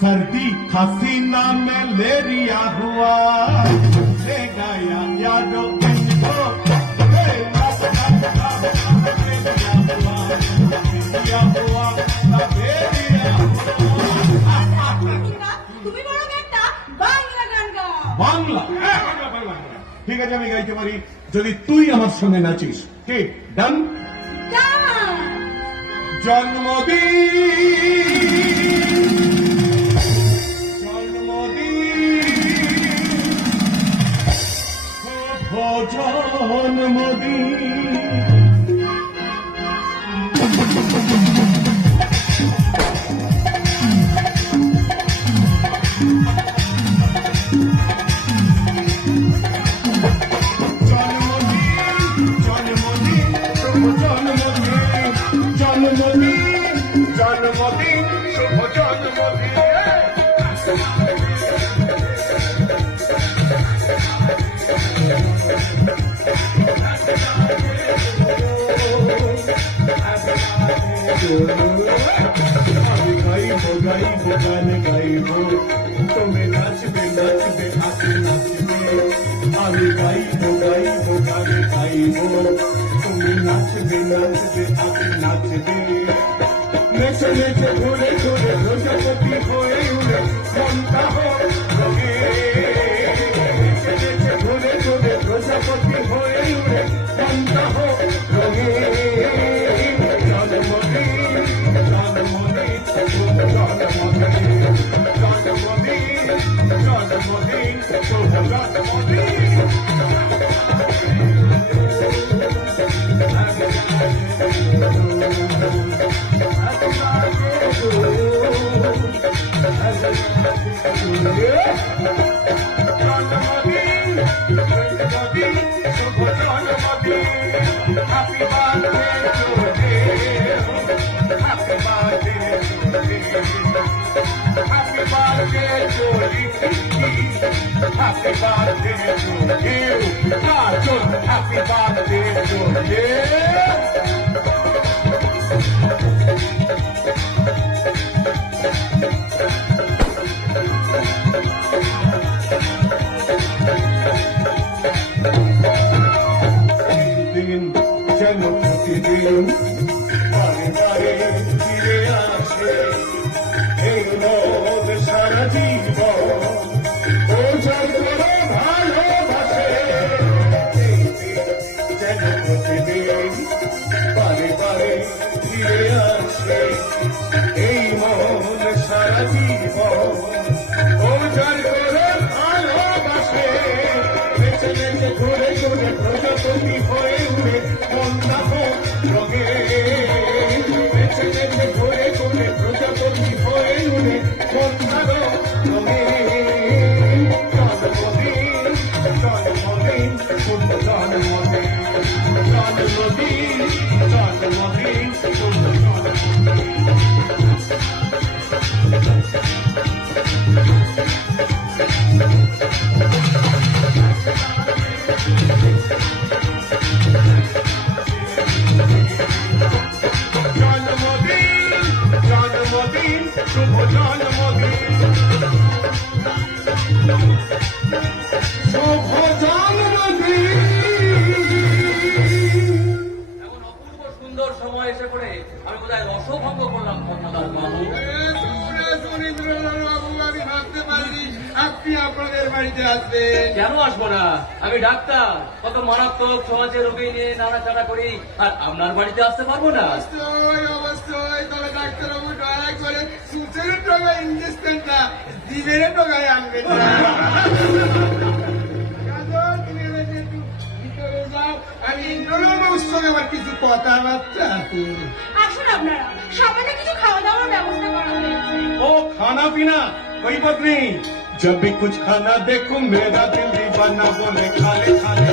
सर्दी खांसी ना मलेरिया हुआ ले गया यादो इनको বাংলা ঠিক আছে আমি গাইতে পারি যদি তুই আমার সঙ্গে নাচিস কে ডান জন্মদিন শুভ জন্মদিন আমি গাইবো গাইবো গান গাইবো তুমি নাচবে নাচবে হাতে নাচবে আমি গাইবো গাইবো গান গাইবো তুমি নাচবে নাচবে হাতে নাচবে নেচে নেচে ঘুরে ঘুরে প্রজাপতি হয়ে উড়ে মনটা হোক রঙে নেচে নেচে ঘুরে ঘুরে প্রজাপতি হয়ে উড়ে মনটা হোক রঙে জন্মদিন জন্মদিন শুভ জন্মদিন জন্মদিন জন্মদিন শুভ জন্মদিন Happy birthday to you. Cartoon, happy birthday to you. দিন যেন প্রতিদিন বারে বারে ফিরে আসে এই লোক সারা জীবন ভালোবাসে যেন প্রতিদিন বারে বারে ফিরে আসে এই মন সারা জীবন ওজার করে ভালোবাসে বেঁচে বেঁচে ঘুরে ঘুরে প্রজাপতি হয়ে উড়ে মনটা হোক রঙে বেঁচে বেঁচে ঘুরে ঘুরে প্রজাপতি হয়ে উড়ে মনটা হোক রঙে শুভ জন্মদিন শুভ জন্মদিন এমন অপূর্ব সুন্দর সময় এসে পড়ে আমি বোধহয় রসভঙ্গ করলাম কর্ণধার বাবু। আমি ভাবতে পারিনি আপনি আপনাদের বাড়িতে আসবেন। কেন আসবো না? আমি ডাক্তার, কত মারাত্মক সমাজের রোগী নিয়ে নাড়াচাড়া করি, আর আপনার বাড়িতে আসতে পারবো না? অবশ্যই তবে ডাক্তারবাবু দয়া করে সুচের টাকায় ইঞ্জেকশনটা দিবেন টাকায় আনবেন না। আমি ইন্দ্রবাবুর সঙ্গে আমার কিছু কথাবার্তা আছে। আসুন আপনারা, সামান্য কিছু খাওয়া দাওয়ার ব্যবস্থা করা হয়েছে। ओ खाना पीना कोई बात नहीं, जब भी कुछ खाना देखो मेरा दिल दीवाना बोले खाले खाले